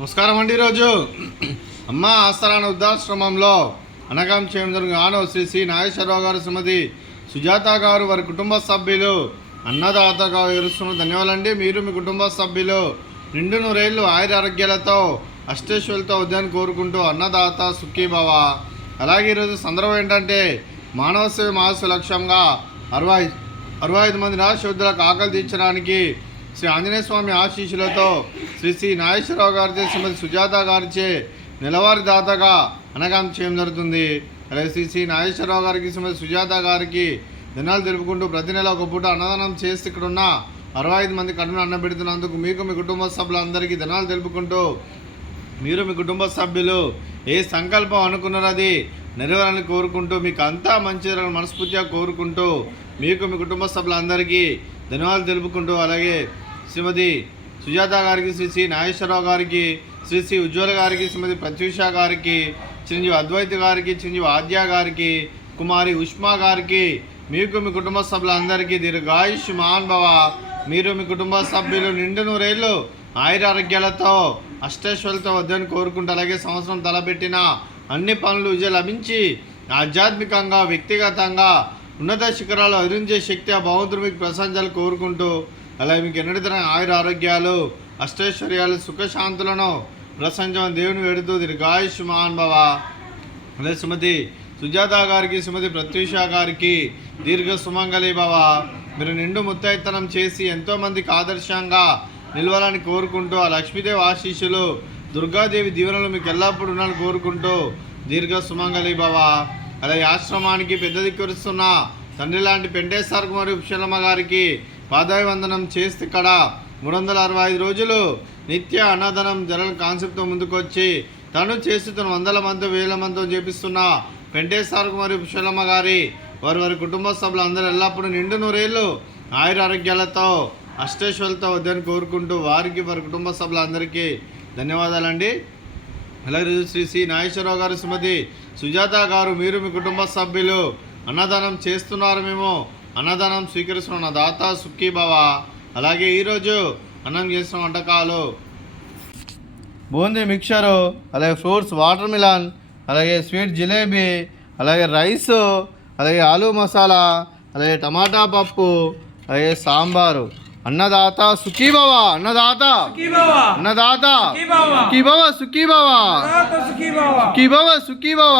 నమస్కారం అండి. ఈరోజు అమ్మ ఆస్థాన వృద్ధాశ్రమంలో అనగాం చేయడం గాను శ్రీ నాగేశ్వరరావు గారు, శ్రీమతి సుజాత గారు, వారి కుటుంబ సభ్యులు అన్నదాతగా ఎరుస్తున్న ధన్యవాదాలండి. మీరు మీ కుటుంబ సభ్యులు నిండు నూరేళ్ళు ఆయుర ఆరోగ్యాలతో అష్టేశ్వరులతో ఉదయాన్ని కోరుకుంటూ అన్నదాత సుఖీభవ. అలాగే ఈరోజు సందర్భం ఏంటంటే మానవ సేవ మాస లక్ష్యంగా 65 మంది నిరాశోద్ధులకు ఆకలి తీర్చడానికి శ్రీ ఆంజనేయ స్వామి ఆశీస్సులతో శ్రీ నాగేశ్వరరావు గారిచే, శ్రీమతి సుజాత గారిచే నెలవారీ దాతగా అనగాం చేయడం జరుగుతుంది. అలాగే శ్రీ నాగేశ్వరరావు గారికి, శ్రీమతి సుజాత గారికి దినాలు తెలుపుకుంటూ ప్రతి నెల ఒక పూట అన్నదానం చేసి ఇక్కడ ఉన్న 65 మంది కడుపున అన్నం పెడుతున్నందుకు మీకు మీ కుటుంబ సభ్యులందరికీ దినాలు తెలుపుకుంటూ, మీరు మీ కుటుంబ సభ్యులు ఏ సంకల్పం అనుకున్నారో అది నెరవేరాలని కోరుకుంటూ, మీకు అంతా మంచి జరగాలని మనస్ఫూర్తిగా కోరుకుంటూ, మీకు మీ కుటుంబ సభ్యులందరికీ ధన్యవాదాలు తెలుపుకుంటూ, అలాగే శ్రీమతి సుజాత గారికి, శ్రీ నాగేశ్వరరావు గారికి, శ్రీ ఉజ్వల గారికి, శ్రీమతి ప్రత్యూష గారికి, చిరంజీవి అద్వైత్ గారికి, చిరంజీవి ఆద్య గారికి, కుమారి ఉష్మా గారికి, మీకు మీ కుటుంబ సభ్యులందరికీ దీర్ఘాయుష్ మహాన్భవ. మీరు మీ కుటుంబ సభ్యులు నిండు నూరేళ్ళు ఆయుర ఆరోగ్యాలతో అష్టేశ్వరులతో వద్దని కోరుకుంటూ, అలాగే సంవత్సరం తలపెట్టిన అన్ని పనులు విజయం లభించి ఆధ్యాత్మికంగా, వ్యక్తిగతంగా ఉన్నత శిఖరాలు అధిరించే శక్తి ఆ భగవంతుడు మీకు ప్రశంసలు కోరుకుంటూ, అలాగే మీకు ఎన్నటితర ఆయుర ఆరోగ్యాలు, అష్టైశ్వర్యాలు, సుఖశాంతులను ప్రశంసమని దేవుని వేడుతూ దీర్ఘాయుష్ మహాన్భవ. అలాగే శ్రీమతి సుజాత గారికి, శ్రీమతి ప్రత్యూష గారికి దీర్ఘ సుమంగళి భవ. మీరు నిండు ముత్తైతనం చేసి ఎంతోమందికి ఆదర్శంగా నిలవాలని కోరుకుంటూ, ఆ లక్ష్మీదేవి ఆశీస్సులు, దుర్గాదేవి దీవెనలు మీకు ఎల్లప్పుడూ ఉండాలని కోరుకుంటూ దీర్ఘ సుమంగళి భవ. అలాగే ఆశ్రమానికి పెద్ద దిక్కురుస్తున్న తండ్రి లాంటి పెంటేశ్వర కుమారి ఉప్షలమ్మ గారికి పాదాభివందనం చేస్తే ఇక్కడ 365 రోజులు నిత్య అన్నదానం జరగని కాన్సెప్ట్తో ముందుకొచ్చి తను చేసి తను 100 మంది 1000 మందితో చేపిస్తున్న పెంటేశ్వర కుమారి ఉప్షలమ్మ గారి వారి కుటుంబ సభ్యులు అందరూ ఎల్లప్పుడూ నిండు నూరేళ్ళు ఆయుర ఆరోగ్యాలతో అష్టేశ్వరులతో వద్దని కోరుకుంటూ, వారికి వారి కుటుంబ సభ్యులందరికీ ధన్యవాదాలండి. అలాగే శ్రీ నాగేశ్వరరావు గారు, శ్రీమతి సుజాత గారు, మీరు మీ కుటుంబ సభ్యులు అన్నదానం చేస్తున్నారు, మేము అన్నదానం స్వీకరిస్తున్న దాత సుఖీభవ. అలాగే ఈరోజు అన్నం చేసిన వంటకాలు బూందీ మిక్చరు, అలాగే ఫ్రూట్స్ వాటర్ మిలాన్, అలాగే స్వీట్ జిలేబీ, అలాగే రైసు, అలాగే ఆలూ మసాలా, అలాగే టమాటా పప్పు, అలాగే సాంబారు. అన్నదాత సుఖీభవ. అన్నదాత అన్నదాత సుఖీభవ సుఖీభవ సుఖీభవ సుఖీభవ.